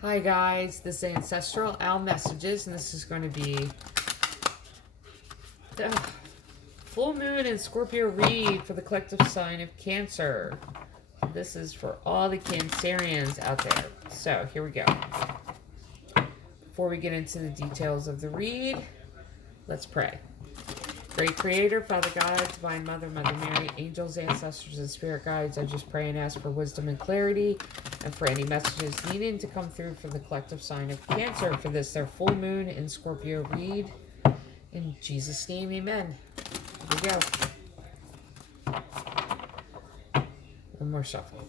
Hi guys, this is Ancestral Owl Messages, and this is going to be the full moon and Scorpio read for the collective sign of Cancer. This is for all the Cancerians out there. So here we go. Before we get into the details of the read, let's pray. Great Creator, Father God, Divine Mother, Mother Mary, angels, ancestors, and spirit guides, I just pray and ask for wisdom and clarity, and for any messages needing to come through for the collective sign of Cancer for this, their full moon in Scorpio read. In Jesus' name, amen. Here we go. One more shuffle.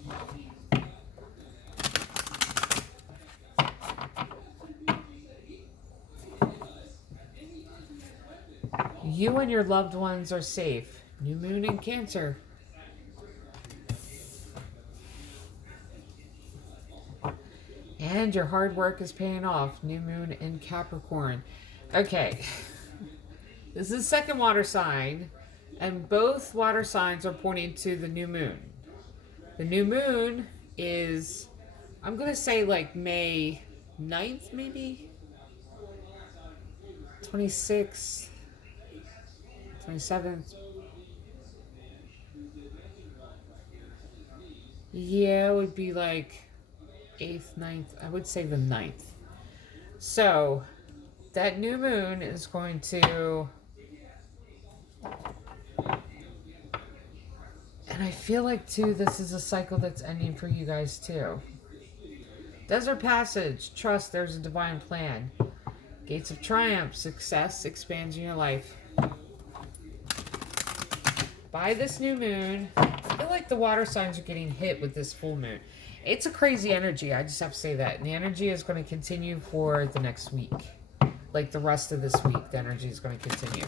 You and your loved ones are safe. New moon in Cancer. And your hard work is paying off. New moon in Capricorn. Okay. This is the second water sign. And both water signs are pointing to the new moon. The new moon is, I'm going to say like May 9th maybe? 26th. 27th. Yeah, it would be like 8th, 9th. I would say the 9th. So, that new moon is going to... And I feel like, too, this is a cycle that's ending for you guys, too. Desert Passage. Trust there's a divine plan. Gates of Triumph. Success expands in your life. By this new moon, I feel like the water signs are getting hit with this full moon. It's a crazy energy, I just have to say that. And the energy is going to continue for the next week. Like the rest of this week, the energy is going to continue.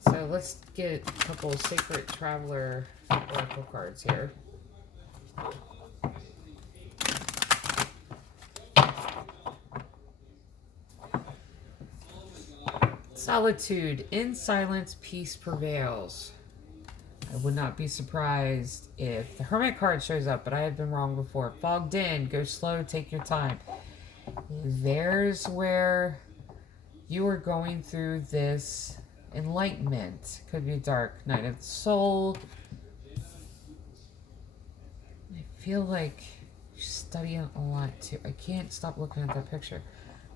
So let's get a couple Sacred Traveler Oracle cards here. Solitude. In silence, peace prevails. I would not be surprised if the Hermit card shows up, but I have been wrong before. Fogged in. Go slow. Take your time. There's where you are going through this enlightenment. Could be dark night of the soul. I feel like you're studying a lot too. I can't stop looking at that picture.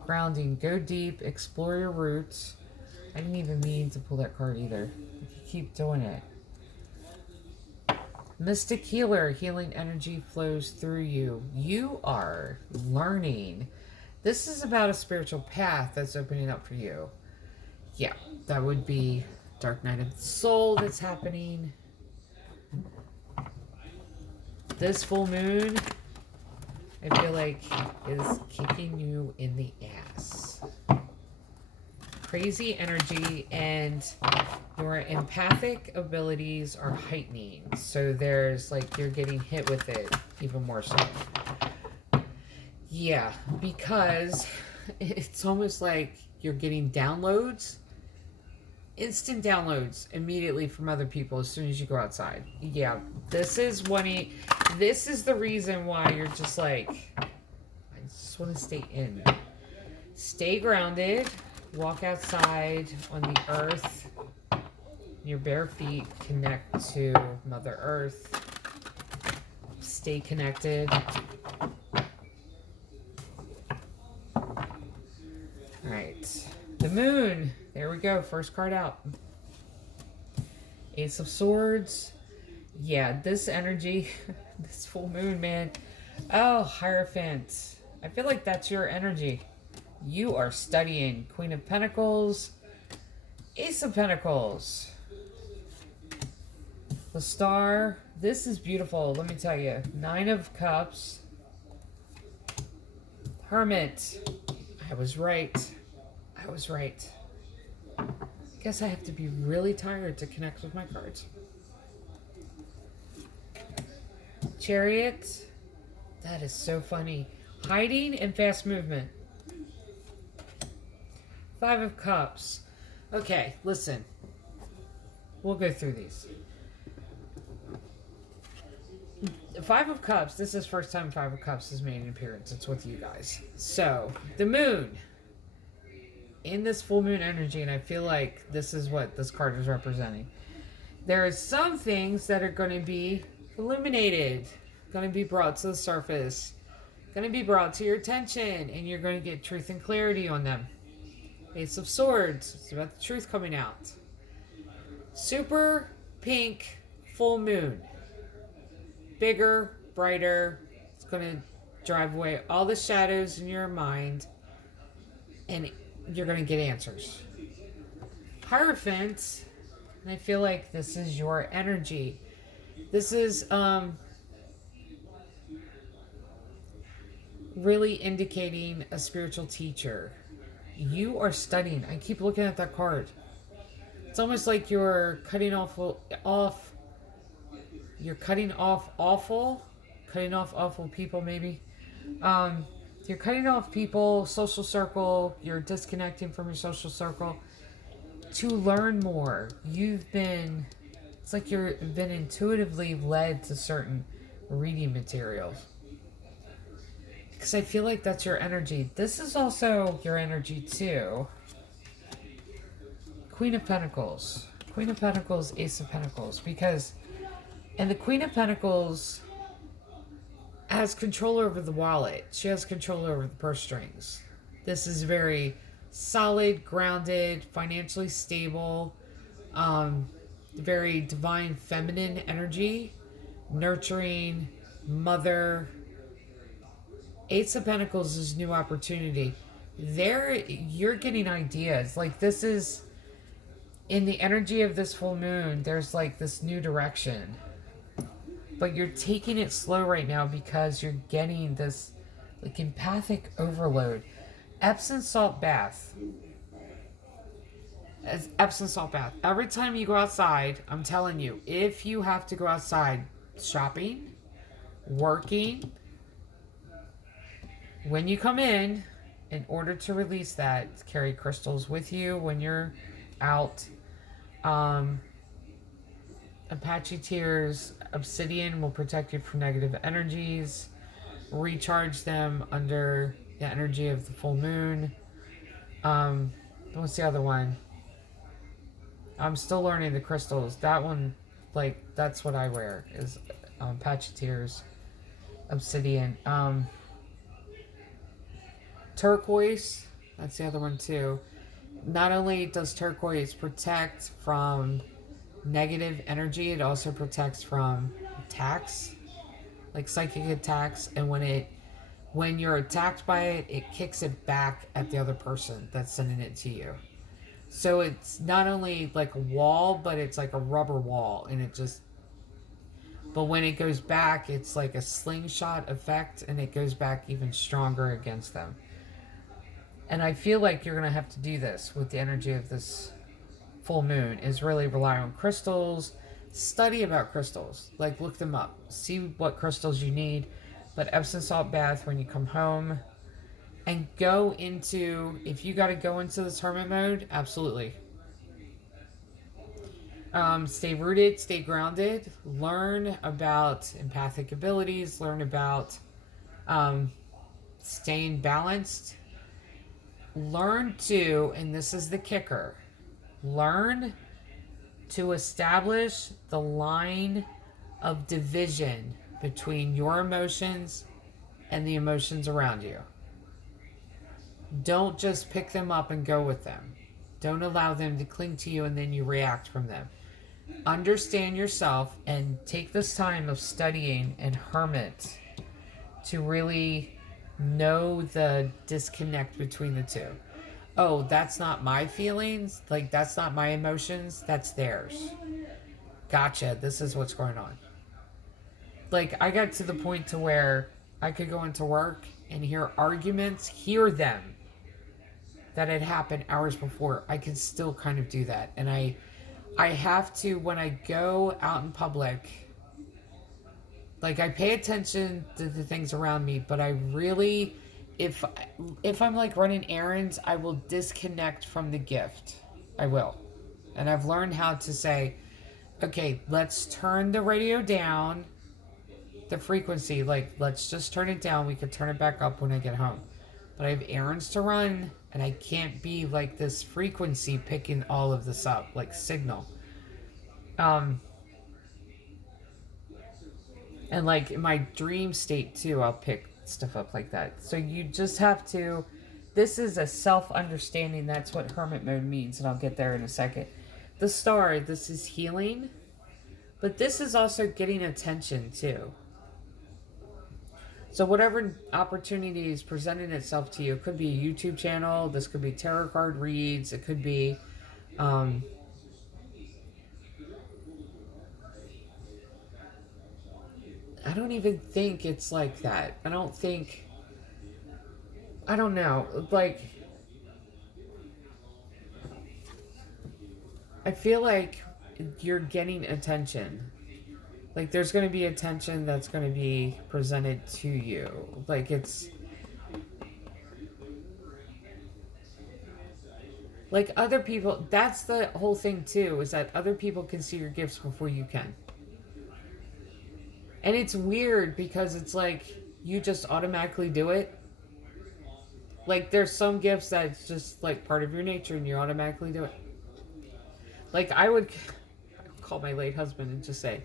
Grounding. Go deep. Explore your roots. I didn't even mean to pull that card either. You keep doing it. Mystic Healer. Healing energy flows through you. You are learning. This is about a spiritual path that's opening up for you. Yeah, that would be Dark Night of the Soul that's happening. This full moon, I feel like, is kicking you in the ass. Crazy energy, and your empathic abilities are heightening. So there's like, you're getting hit with it even more so. Yeah, because it's almost like you're getting downloads, instant downloads immediately from other people as soon as you go outside. Yeah, this is this is the reason why you're just like, I just want to stay in. Stay grounded. Walk outside on the earth. Your bare feet connect to Mother Earth. Stay connected. Alright. The moon. There we go. First card out. Ace of Swords. Yeah, this energy. This full moon, man. Oh, Hierophant. I feel like that's your energy. You are studying. Queen of Pentacles. Ace of Pentacles. The Star. This is beautiful, let me tell you. Nine of Cups. Hermit. I was right. I was right. Guess I have to be really tired to connect with my cards. Chariot. That is so funny. Hiding and fast movement. Five of Cups. Okay, listen. We'll go through these. Five of Cups, this is first time Five of Cups has made an appearance. It's with you guys. So, the moon. In this full moon energy, and I feel like this is what this card is representing. There are some things that are going to be illuminated, going to be brought to the surface, going to be brought to your attention, and you're going to get truth and clarity on them. Ace of Swords, it's about the truth coming out. Super pink full moon. Bigger, brighter, it's going to drive away all the shadows in your mind, and you're going to get answers. Hierophant, and I feel like this is your energy. This is really indicating a spiritual teacher. You are studying. I keep looking at that card. It's almost like you're cutting off awful people, maybe. You're cutting off people, social circle, you're disconnecting from your social circle to learn more. It's like you've been intuitively led to certain reading materials. Because I feel like that's your energy. This is also your energy too. Queen of Pentacles. Queen of Pentacles, Ace of Pentacles. And the Queen of Pentacles has control over the wallet. She has control over the purse strings. This is very solid, grounded, financially stable, very divine feminine energy, nurturing, mother. Ace of Pentacles is new opportunity. You're getting ideas. Like, this is, in the energy of this full moon, there's like this new direction. But you're taking it slow right now because you're getting this like empathic overload. Epsom salt bath. Epsom salt bath. Every time you go outside, I'm telling you, if you have to go outside shopping, working, when you come in order to release that, carry crystals with you when you're out. Apache tears, obsidian will protect you from negative energies. Recharge them under the energy of the full moon. What's the other one? I'm still learning the crystals. That one, like, that's what I wear, is Apache tears, obsidian. Turquoise, that's the other one too. Not only does turquoise protect from negative energy, it also protects from attacks, like psychic attacks, and when you're attacked by it, it kicks it back at the other person that's sending it to you. So it's not only like a wall, but it's like a rubber wall, and but when it goes back, it's like a slingshot effect, and it goes back even stronger against them. And I feel like you're going to have to do this with the energy of this full moon, is really rely on crystals, study about crystals, like look them up, see what crystals you need, but Epsom salt bath when you come home, and go into, if you got to go into this hermit mode, absolutely. Stay rooted, stay grounded, learn about empathic abilities, learn about staying balanced. Learn to, and this is the kicker, learn to establish the line of division between your emotions and the emotions around you. Don't just pick them up and go with them. Don't allow them to cling to you and then you react from them. Understand yourself and take this time of studying and hermit to really know the disconnect between the two. Oh, that's not my feelings. Like, that's not my emotions. That's theirs. Gotcha. This is what's going on. Like, I got to the point to where I could go into work and hear arguments, hear them that had happened hours before. I could still kind of do that. And I have to, when I go out in public, like, I pay attention to the things around me, but I really, if I'm like running errands, I will disconnect from the gift. I will. And I've learned how to say, okay, let's turn the radio down the frequency. Like, let's just turn it down. We could turn it back up when I get home. But I have errands to run, and I can't be like this frequency picking all of this up, like signal. Um, and like in my dream state too, I'll pick stuff up like that. So you just have to. This is a self understanding. That's what hermit mode means, and I'll get there in a second. The star, this is healing, but this is also getting attention too. So whatever opportunity is presenting itself to you, it could be a YouTube channel, this could be tarot card reads, it could be I don't even think it's like that. I don't know. Like, I feel like you're getting attention. Like, there's going to be attention that's going to be presented to you. Like, it's... Like, other people... That's the whole thing, too, is that other people can see your gifts before you can. And it's weird because it's like, you just automatically do it. Like, there's some gifts that's just, like, part of your nature and you automatically do it. Like, I would call my late husband and just say...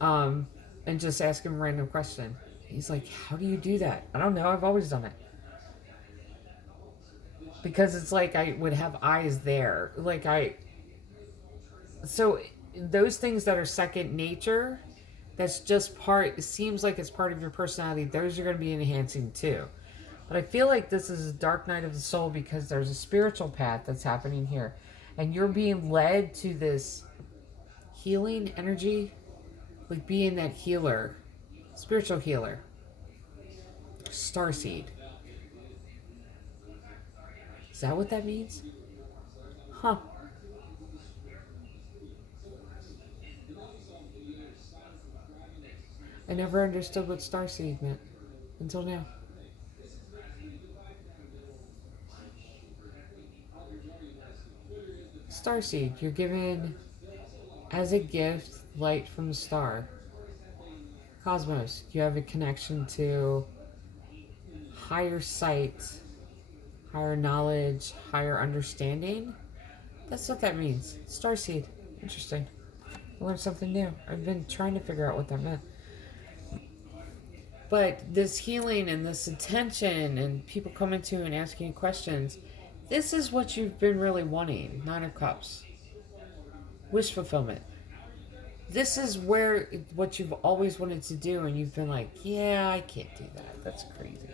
and just ask him a random question. He's like, how do you do that? I don't know. I've always done it. Because it's like I would have eyes there. So those things that are second nature, that's just part, it seems like it's part of your personality, those are going to be enhancing too. But I feel like this is a dark night of the soul because there's a spiritual path that's happening here. And you're being led to this healing energy. Like being that healer, spiritual healer, starseed. Is that what that means? Huh. I never understood what starseed meant until now. Starseed, you're given as a gift light from the star. Cosmos, you have a connection to higher sight, higher knowledge, higher understanding. That's what that means. Starseed. Interesting. I learned something new. I've been trying to figure out what that meant. But this healing and this attention and people coming to you and asking you questions, this is what you've been really wanting. 9 of Cups. Wish fulfillment. This is where what you've always wanted to do, and you've been like, yeah, I can't do that. That's crazy.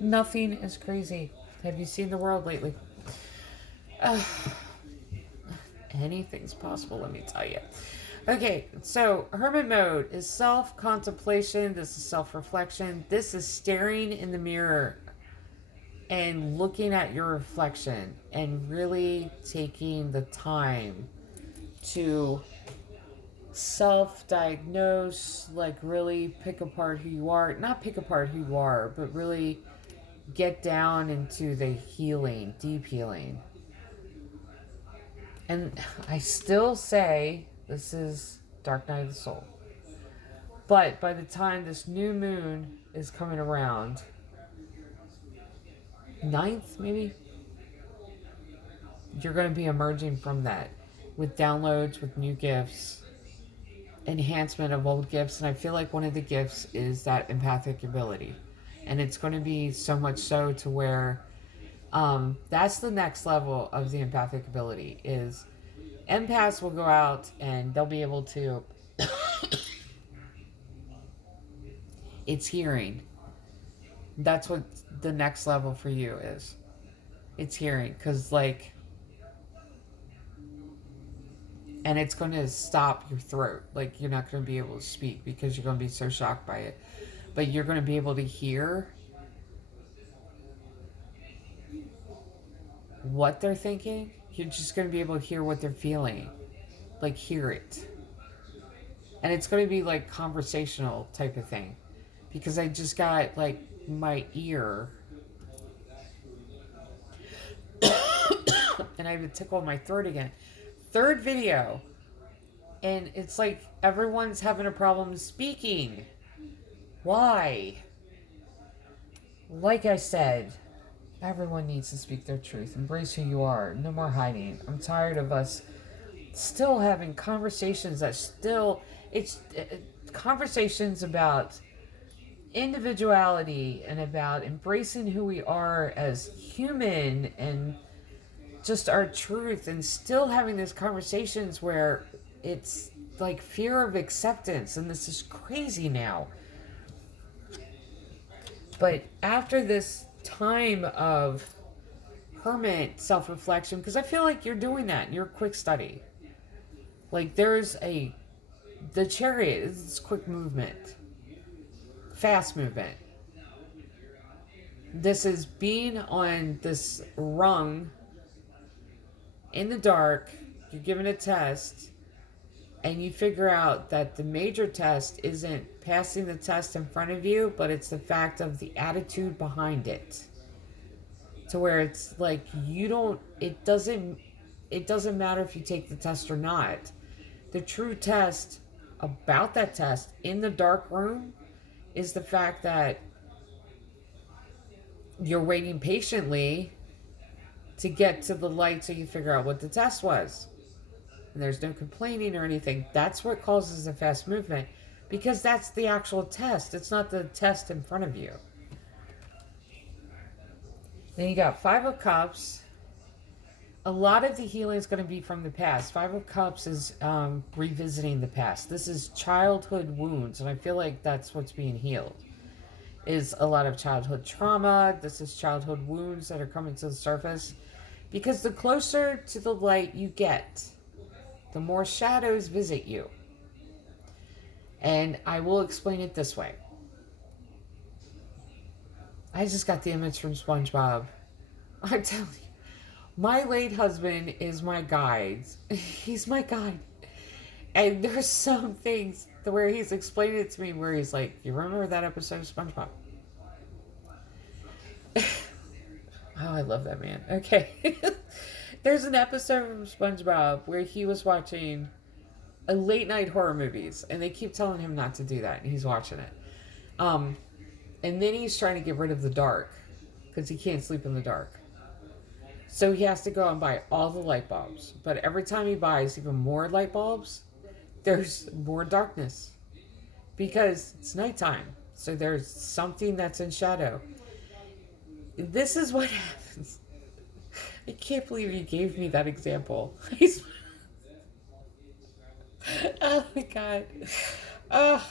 Nothing is crazy. Have you seen the world lately? Anything's possible, let me tell you. Okay, so hermit mode is self-contemplation. This is self-reflection. This is staring in the mirror and looking at your reflection and really taking the time to self-diagnose, like really pick apart who you are. Not pick apart who you are, but really get down into the healing, deep healing. And I still say this is Dark Night of the Soul. But by the time this new moon is coming around, 9th maybe, you're going to be emerging from that with downloads, with new gifts, enhancement of old gifts. And I feel like one of the gifts is that empathic ability. And it's going to be so much so to where that's the next level of the empathic ability is empaths will go out and they'll be able to it's hearing. That's what the next level for you is. It's hearing, because like, and it's going to stop your throat. Like, you're not going to be able to speak because you're going to be so shocked by it. But you're going to be able to hear what they're thinking. You're just going to be able to hear what they're feeling. Like, hear it. And it's going to be like conversational type of thing. Because I just got like my ear. And I have a tickle in my throat again. 3rd video. And it's like everyone's having a problem speaking. Why? Like I said, everyone needs to speak their truth. Embrace who you are. No more hiding. I'm tired of us still having conversations that still, it's conversations about individuality and about embracing who we are as human and just our truth, and still having these conversations where it's like fear of acceptance, and this is crazy now. But after this time of hermit self-reflection, because I feel like you're doing that in your quick study, like the chariot is this quick movement, fast movement. This is being on this rung in the dark. You're given a test, and you figure out that the major test isn't passing the test in front of you, but it's the fact of the attitude behind it. To where it's like it doesn't matter if you take the test or not. The true test about that test in the dark room is the fact that you're waiting patiently to get to the light so you figure out what the test was. And there's no complaining or anything. That's what causes the fast movement, because that's the actual test. It's not the test in front of you. Then you got Five of Cups. A lot of the healing is going to be from the past. Five of Cups is revisiting the past. This is childhood wounds, and I feel like that's what's being healed. Is a lot of childhood trauma. This is childhood wounds that are coming to the surface. Because the closer to the light you get, the more shadows visit you. And I will explain it this way. I just got the image from SpongeBob. I'm telling you, my late husband is my guide. He's my guide. And there's some things where he's explaining it to me where he's like, you remember that episode of SpongeBob? Oh, I love that man. Okay. There's an episode from SpongeBob where he was watching a late night horror movies, and they keep telling him not to do that, and he's watching it. And then he's trying to get rid of the dark because he can't sleep in the dark. So he has to go and buy all the light bulbs. But every time he buys even more light bulbs, there's more darkness because it's nighttime. So there's something that's in shadow. This is what happens. I can't believe you gave me that example. Oh my God. Oh,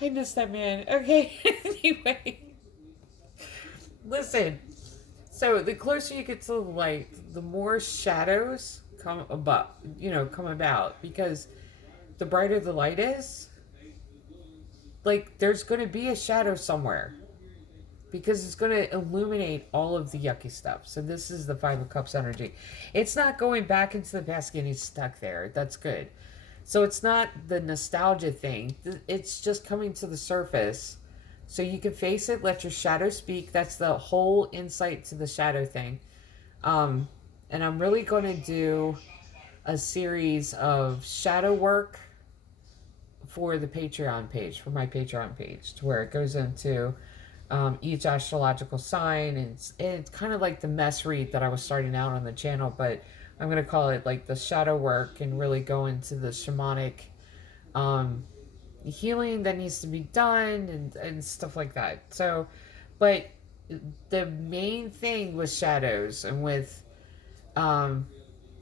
I miss that man. Okay, anyway. Listen. So the closer you get to the light, the more shadows come about, because the brighter the light is, like there's going to be a shadow somewhere. Because it's going to illuminate all of the yucky stuff. So this is the Five of Cups energy. It's not going back into the past getting stuck there. That's good. So it's not the nostalgia thing. It's just coming to the surface. So you can face it, let your shadow speak. That's the whole insight to the shadow thing. And I'm really going to do a series of shadow work for the Patreon page, for my Patreon page, to where it goes into each astrological sign, and it's kind of like the mess read that I was starting out on the channel, but I'm going to call it like the shadow work and really go into the shamanic healing that needs to be done and stuff like that. So, but the main thing with shadows and with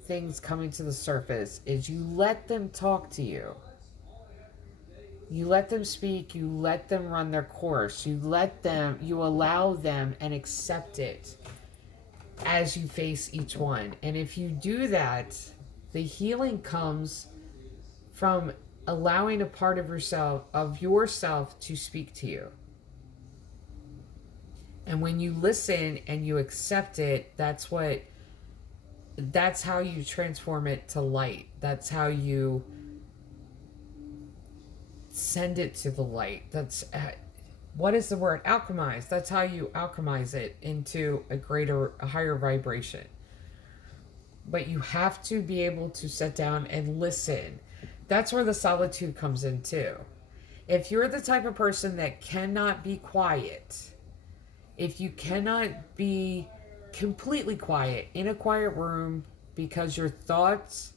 things coming to the surface is you let them talk to you. You let them speak, you let them run their course, you allow them and accept it as you face each one. And if you do that, the healing comes from allowing a part of yourself to speak to you. And when you listen and you accept it, that's how you transform it to light. That's how you send it to the light. That's what is the word? Alchemize. That's how you alchemize it into a higher vibration. But you have to be able to sit down and listen. That's where the solitude comes in too. If you're the type of person that cannot be quiet, if you cannot be completely quiet in a quiet room because your thoughts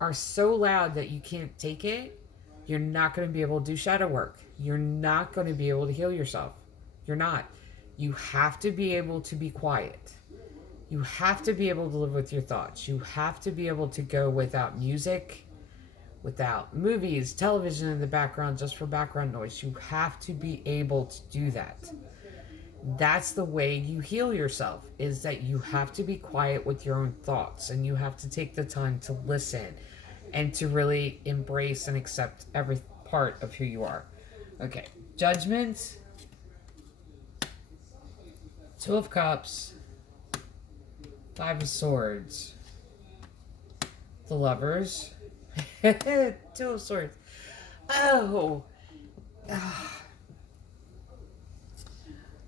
are so loud that you can't take it, you're not going to be able to do shadow work. You're not going to be able to heal yourself. You're not. You have to be able to be quiet. You have to be able to live with your thoughts. You have to be able to go without music, without movies, television in the background just for background noise. You have to be able to do that. That's the way you heal yourself, is that you have to be quiet with your own thoughts, and you have to take the time to listen and to really embrace and accept every part of who you are. Okay, Judgment, Two of Cups, Five of Swords, the Lovers, Two of Swords. Oh,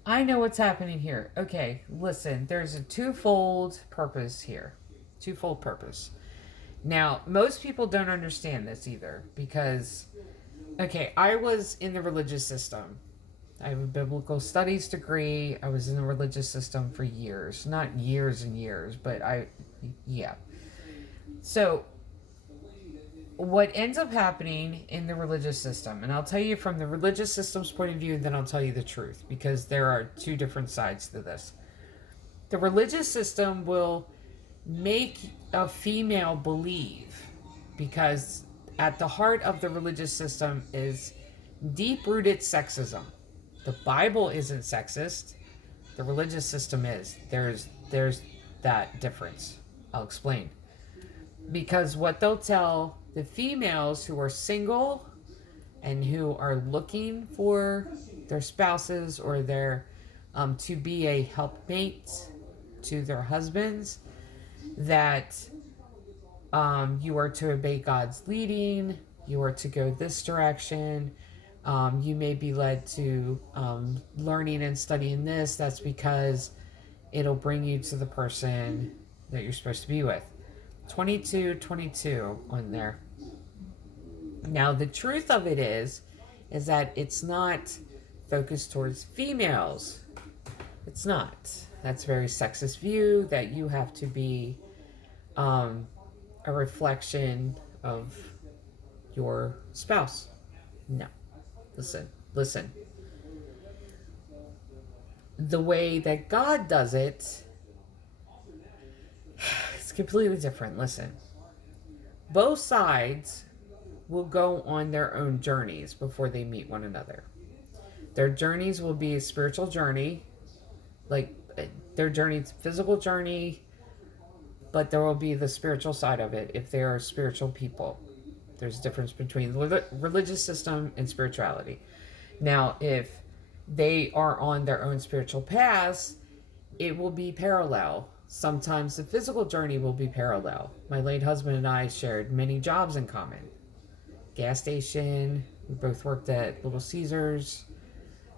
I know what's happening here. Okay, listen, there's a twofold purpose here. Twofold purpose. Now, most people don't understand this either because, okay, I was in the religious system. I have a biblical studies degree. I was in the religious system for years. Not years and years, but yeah. So, what ends up happening in the religious system, and I'll tell you from the religious system's point of view, and then I'll tell you the truth, because there are two different sides to this. The religious system will make a female believe, because at the heart of the religious system is deep-rooted sexism. The Bible isn't sexist. The religious system is. There's that difference. I'll explain. Because what they'll tell the females who are single and who are looking for their spouses or their to be a helpmate to their husbands, that you are to obey God's leading, you are to go this direction, you may be led to learning and studying this. That's because it'll bring you to the person that you're supposed to be with. 22 on there. Now, the truth of it is that it's not focused towards females. It's not. That's a very sexist view, that you have to be a reflection of your spouse. No. Listen. The way that God does it, it's completely different. Listen. Both sides will go on their own journeys before they meet one another. Their journeys will be a spiritual journey, like their journey's physical journey, but there will be the spiritual side of it if they are spiritual people. There's a difference between the religious system and spirituality. Now, if they are on their own spiritual paths, it will be parallel. Sometimes the physical journey will be parallel. My late husband and I shared many jobs in common. Gas station, we both worked at Little Caesars.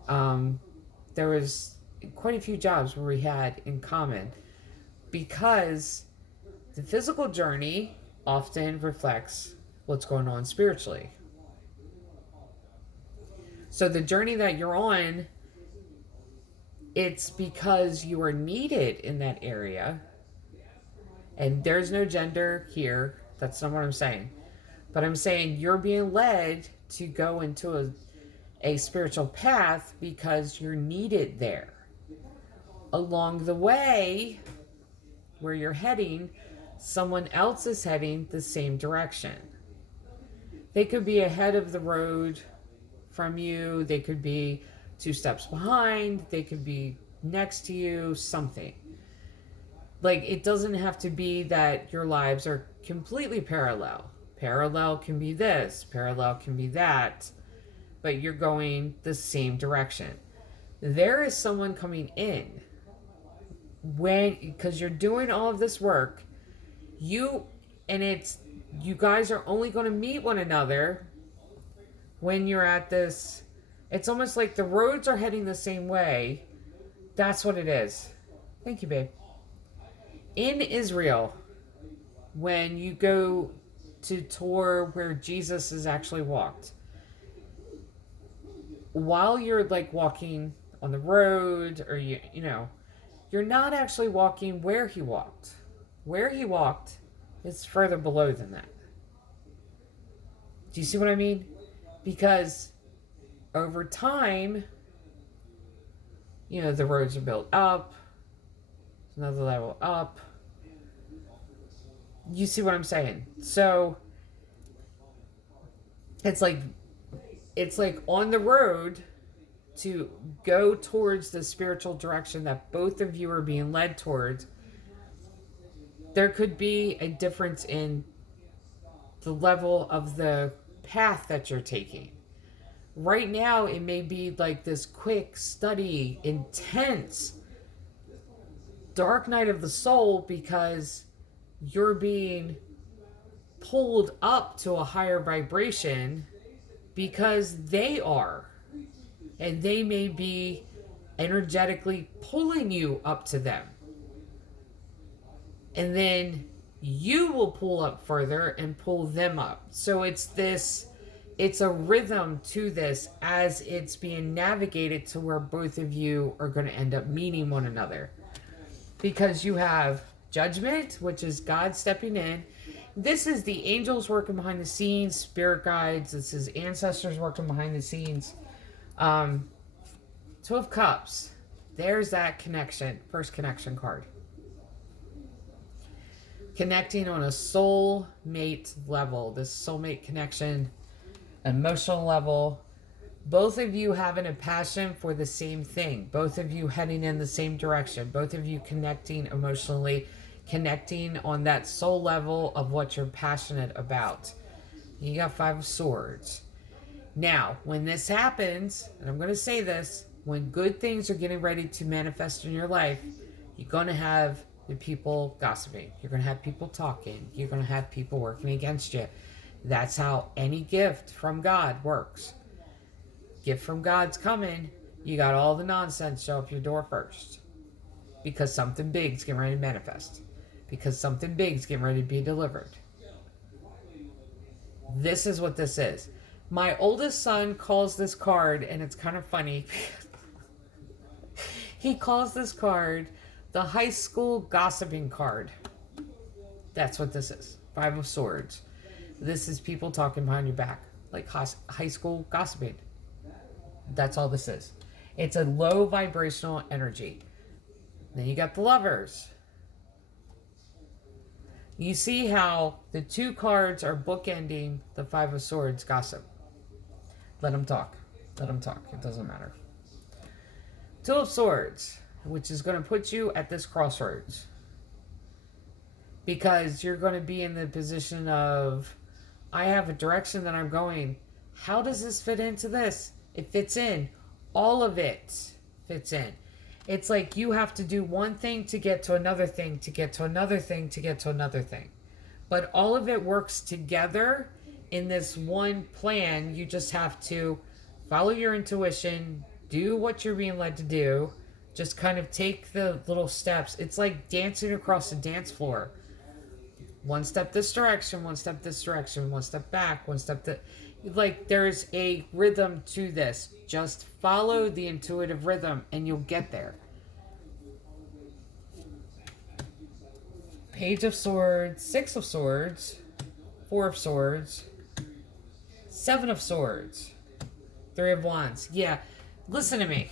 There was quite a few jobs where we had in common, because the physical journey often reflects what's going on spiritually. So the journey that you're on, it's because you are needed in that area. And there's no gender here. That's not what I'm saying. But I'm saying you're being led to go into a spiritual path because you're needed there. Along the way, where you're heading, someone else is heading the same direction. They could be ahead of the road from you. They could be 2 steps behind. They could be next to you, something. Like, it doesn't have to be that your lives are completely parallel. Parallel can be this, parallel can be that, but you're going the same direction. There is someone coming in because you're doing all of this work, you guys are only going to meet one another when you're at this. It's almost like the roads are heading the same way. That's what it is. Thank you, babe. In Israel, when you go to tour where Jesus has actually walked, while you're like walking on the road, or you know, you're not actually walking where he walked. Where he walked is further below than that. Do you see what I mean? Because over time, the roads are built up, another level up. You see what I'm saying? So it's like on the road to go towards the spiritual direction that both of you are being led towards. There could be a difference in the level of the path that you're taking. Right now, it may be like this quick, study, intense, dark night of the soul because you're being pulled up to a higher vibration because they are. And they may be energetically pulling you up to them. And then you will pull up further and pull them up. So it's a rhythm to this as it's being navigated to where both of you are going to end up meeting one another. Because you have judgment, which is God stepping in. This is the angels working behind the scenes, spirit guides. This is ancestors working behind the scenes. 2 of Cups. There's that connection. First connection card. Connecting on a soulmate level. This soulmate connection. Emotional level. Both of you having a passion for the same thing. Both of you heading in the same direction. Both of you connecting emotionally. Connecting on that soul level of what you're passionate about. You got 5 of Swords. Now, when this happens, and I'm going to say this, when good things are getting ready to manifest in your life, you're going to have the people gossiping. You're going to have people talking. You're going to have people working against you. That's how any gift from God works. Gift from God's coming. You got all the nonsense show up your door first. Because something big's getting ready to manifest. Because something big's getting ready to be delivered. This is what this is. My oldest son calls this card, and it's kind of funny. He calls this card the high school gossiping card. That's what this is. 5 of Swords. This is people talking behind your back. Like high school gossiping. That's all this is. It's a low vibrational energy. Then you got the Lovers. You see how the 2 cards are bookending the 5 of Swords gossip. Let them talk. Let them talk. It doesn't matter. 2 of Swords, which is going to put you at this crossroads. Because you're going to be in the position of, I have a direction that I'm going. How does this fit into this? It fits in. All of it fits in. It's like you have to do one thing to get to another thing, to get to another thing, to get to another thing. But all of it works together in this one plan. You just have to follow your intuition, do what you're being led to do, just kind of take the little steps. It's like dancing across a dance floor. One step this direction, one step this direction, one step back, one step that. Like there's a rhythm to this. Just follow the intuitive rhythm and you'll get there. Page of Swords, 6 of Swords, 4 of Swords, 7 of Swords, 3 of Wands. Yeah, listen to me.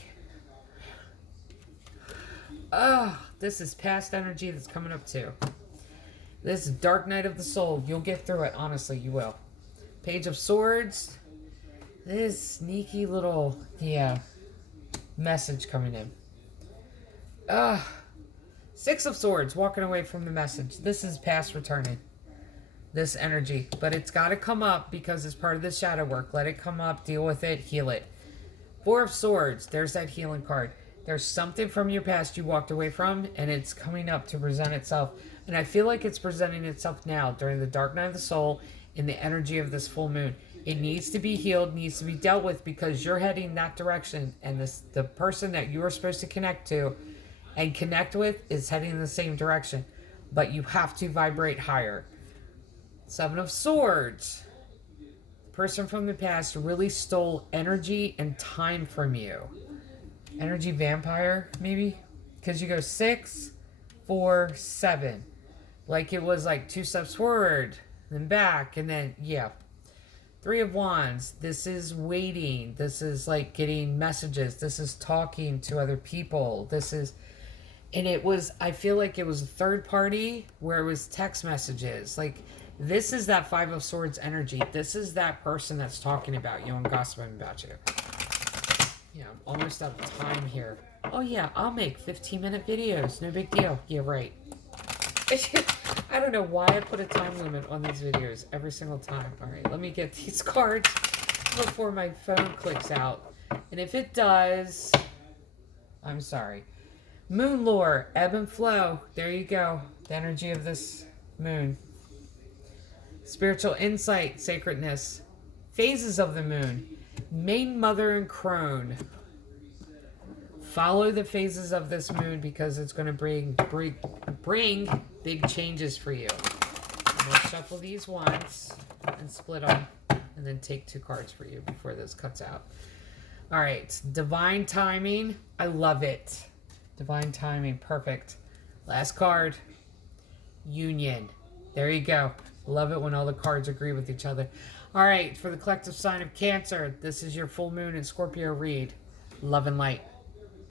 This is past energy that's coming up too. This is dark night of the soul. You'll get through it. Honestly, you will. Page of Swords. This sneaky little, message coming in. 6 of Swords, walking away from the message. This is past returning. This energy. But it's got to come up because it's part of the shadow work. Let it come up, deal with it, heal it. 4 of Swords, there's that healing card. There's something from your past you walked away from, and it's coming up to present itself. And I feel like it's presenting itself now during the dark night of the soul in the energy of this full moon. It needs to be healed, needs to be dealt with because you're heading that direction. And the person that you are supposed to connect to and connect with is heading in the same direction. But you have to vibrate higher. 7 of Swords. person from the past really stole energy and time from you. Energy vampire, maybe? Because you go 6, 4, 7. Like it was like 2 steps forward, then back, and then, yeah. 3 of Wands. This is waiting. This is like getting messages. This is talking to other people. This is... And it was, I feel like it was a third party where it was text messages. Like, this is that 5 of Swords energy. This is that person that's talking about you and gossiping about you. Yeah, I'm almost out of time here. Oh yeah, I'll make 15-minute videos. No big deal. Yeah, right. I don't know why I put a time limit on these videos every single time. All right, let me get these cards before my phone clicks out. And if it does, I'm sorry. Moon lore, ebb and flow. There you go. The energy of this moon. Spiritual insight, sacredness. Phases of the moon. Main, mother, and crone. Follow the phases of this moon because it's going to bring big changes for you. We'll shuffle these once and split them and then take 2 cards for you before this cuts out. All right. Divine timing. I love it. Divine timing. Perfect. Last card. Union. There you go. Love it when all the cards agree with each other. All right. For the collective sign of Cancer, this is your full moon in Scorpio read. Love and light.